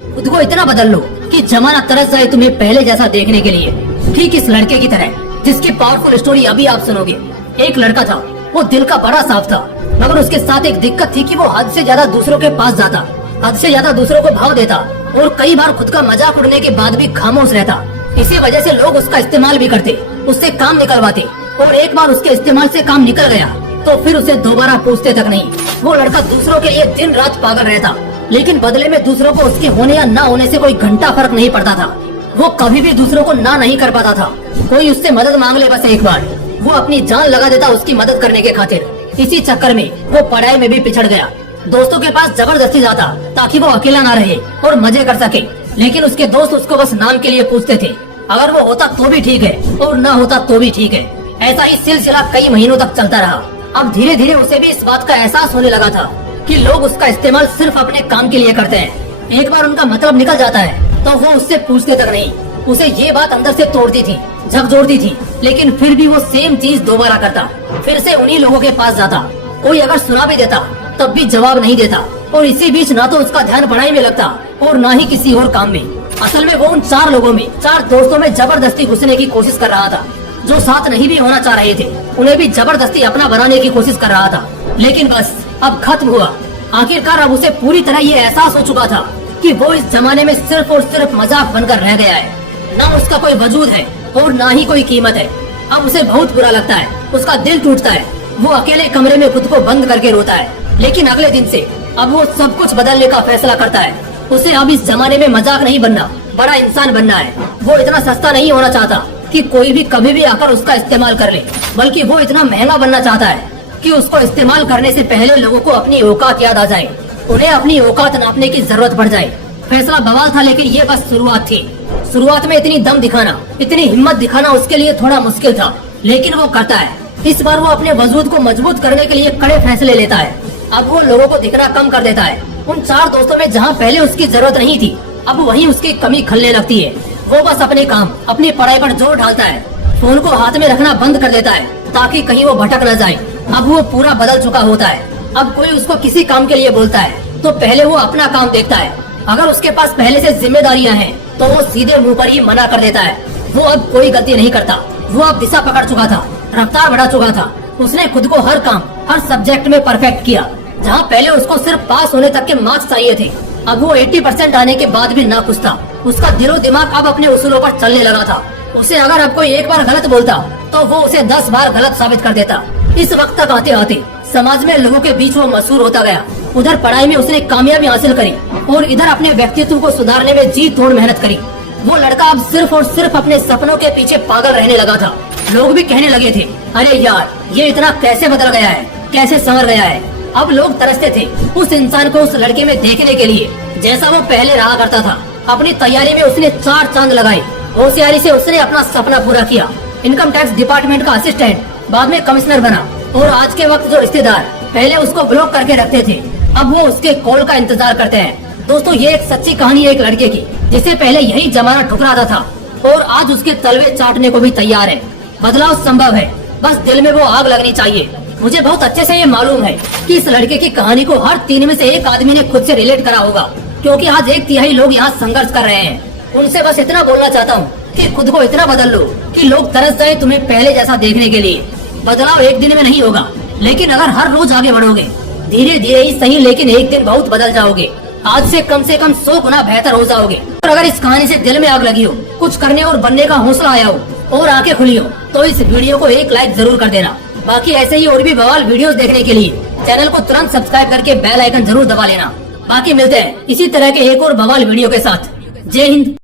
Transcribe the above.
खुद को इतना बदल लो कि जमाना तरस जाए तुम्हें पहले जैसा देखने के लिए। ठीक इस लड़के की तरह जिसकी पावरफुल स्टोरी अभी आप सुनोगे। एक लड़का था, वो दिल का बड़ा साफ था, मगर उसके साथ एक दिक्कत थी कि वो हद से ज्यादा दूसरों के पास जाता, हद से ज्यादा दूसरों को भाव देता और कई बार खुद का मजाक उड़ने के बाद भी खामोश रहता। इसी वजह से लोग उसका इस्तेमाल भी करते, उससे काम निकलवाते, और एक बार उसके इस्तेमाल से काम निकल गया तो फिर उसे दोबारा पूछते तक नहीं। वो लड़का दूसरों के लिए दिन रात पागल रहता, लेकिन बदले में दूसरों को उसके होने या ना होने से कोई घंटा फर्क नहीं पड़ता था। वो कभी भी दूसरों को ना नहीं कर पाता था। कोई उससे मदद मांग ले बस एक बार, वो अपनी जान लगा देता उसकी मदद करने के खातिर। इसी चक्कर में वो पढ़ाई में भी पिछड़ गया। दोस्तों के पास जबरदस्ती जाता ताकि वो अकेला ना रहे और मजे कर सके, लेकिन उसके दोस्त उसको बस नाम के लिए पूछते थे। अगर वो होता तो भी ठीक है और ना होता तो भी ठीक है। ऐसा ही सिलसिला कई महीनों तक चलता रहा। अब धीरे धीरे उसे भी इस बात का एहसास होने लगा था कि लोग उसका इस्तेमाल सिर्फ अपने काम के लिए करते हैं। एक बार उनका मतलब निकल जाता है तो वो उससे पूछते तक नहीं। उसे ये बात अंदर से तोड़ती थी, झकझोरती थी, लेकिन फिर भी वो सेम चीज दोबारा करता। फिर से उन्हीं लोगों के पास जाता। कोई अगर सुना भी देता तब भी जवाब नहीं देता, और इसी बीच ना तो उसका ध्यान पढ़ाई में लगता और ना ही किसी और काम में। असल में वो उन 4 लोगों में, 4 दोस्तों में जबरदस्ती घुसने की कोशिश कर रहा था। जो साथ नहीं भी होना चाह रहे थे उन्हें भी जबरदस्ती अपना बनाने की कोशिश कर रहा था। लेकिन बस अब खत्म हुआ। आखिरकार अब उसे पूरी तरह ये एहसास हो चुका था कि वो इस जमाने में सिर्फ और सिर्फ मजाक बनकर रह गया है। ना उसका कोई वजूद है और ना ही कोई कीमत है। अब उसे बहुत बुरा लगता है, उसका दिल टूटता है। वो अकेले कमरे में खुद को बंद करके रोता है। लेकिन अगले दिन से अब वो सब कुछ बदलने का फैसला करता है। उसे अब इस जमाने में मजाक नहीं बनना, बड़ा इंसान बनना है। वो इतना सस्ता नहीं होना चाहता कि कोई भी कभी भी आकर उसका इस्तेमाल कर ले, बल्कि वो इतना महंगा बनना चाहता है कि उसको इस्तेमाल करने से पहले लोगों को अपनी औकात याद आ जाए, उन्हें अपनी औकात नापने की जरूरत पड़ जाए। फैसला बवाल था, लेकिन ये बस शुरुआत थी। शुरुआत में इतनी दम दिखाना, इतनी हिम्मत दिखाना उसके लिए थोड़ा मुश्किल था, लेकिन वो करता है। इस बार वो अपने वजूद को मजबूत करने के लिए कड़े फैसले लेता है। अब वो लोगों को दिखना कम कर देता है। उन 4 दोस्तों में जहाँ पहले उसकी जरूरत नहीं थी, अब वहीं उसकी कमी खलने लगती है। वो बस अपने काम, अपनी पढ़ाई पर जोर डालता है। फोन को हाथ में रखना बंद कर देता है ताकि कहीं वो भटक न जाए। अब वो पूरा बदल चुका होता है। अब कोई उसको किसी काम के लिए बोलता है तो पहले वो अपना काम देखता है। अगर उसके पास पहले से जिम्मेदारियां हैं तो वो सीधे मुंह पर ही मना कर देता है। वो अब कोई गलती नहीं करता। वो अब दिशा पकड़ चुका था, रफ्तार बढ़ा चुका था। उसने खुद को हर काम, हर सब्जेक्ट में परफेक्ट किया। जहाँ पहले उसको सिर्फ पास होने तक के मार्क्स चाहिए थे, अब वो 80% आने के बाद भी ना खुश था। उसका दिलो दिमाग अब अपने उसूलों पर चलने लगा था। उसे अगर अब कोई एक बार गलत बोलता तो वो उसे 10 बार गलत साबित कर देता। इस वक्त तक आते आते समाज में लोगों के बीच वो मशहूर होता गया। उधर पढ़ाई में उसने कामयाबी हासिल करी और इधर अपने व्यक्तित्व को सुधारने में जी तोड़ मेहनत करी। वो लड़का अब सिर्फ और सिर्फ अपने सपनों के पीछे पागल रहने लगा था। लोग भी कहने लगे थे, अरे यार ये इतना कैसे बदल गया है, कैसे संवर गया है। अब लोग तरसते थे उस इंसान को उस लड़के में देखने के लिए जैसा वो पहले रहा करता था। अपनी तैयारी में उसने 4 चांद लगाए। होशियारी से उसने अपना सपना पूरा किया। इनकम टैक्स डिपार्टमेंट का असिस्टेंट, बाद में कमिश्नर बना, और आज के वक्त जो रिश्तेदार पहले उसको ब्लॉक करके रखते थे अब वो उसके कॉल का इंतजार करते हैं। दोस्तों, ये एक सच्ची कहानी है एक लड़के की जिसे पहले यही जमाना ठुकराता था और आज उसके तलवे चाटने को भी तैयार है। बदलाव संभव है, बस दिल में वो आग लगनी चाहिए। मुझे बहुत अच्छे से ये मालूम है कि इस लड़के की कहानी को हर 3 में से 1 आदमी ने खुद से रिलेट करा होगा, क्योंकि आज 1/3 लोग यहाँ संघर्ष कर रहे हैं। उनसे बस इतना बोलना चाहता हूँ कि खुद को इतना बदल लो कि लोग तरस जाए तुम्हें पहले जैसा देखने के लिए। बदलाव एक दिन में नहीं होगा, लेकिन अगर हर रोज आगे बढ़ोगे, धीरे धीरे ही सही, लेकिन एक दिन बहुत बदल जाओगे। आज से कम 100 गुना बेहतर हो जाओगे। और अगर इस कहानी से दिल में आग लगी हो, कुछ करने और बनने का हौसला आया हो और आंखें खुली हो, तो इस वीडियो को 1 लाइक जरूर कर देना। बाकी ऐसे ही और भी बवाल वीडियोस देखने के लिए चैनल को तुरंत सब्सक्राइब करके बेल आइकन जरूर दबा लेना। बाकी मिलते हैं इसी तरह के एक और बवाल वीडियो के साथ। जय हिंद।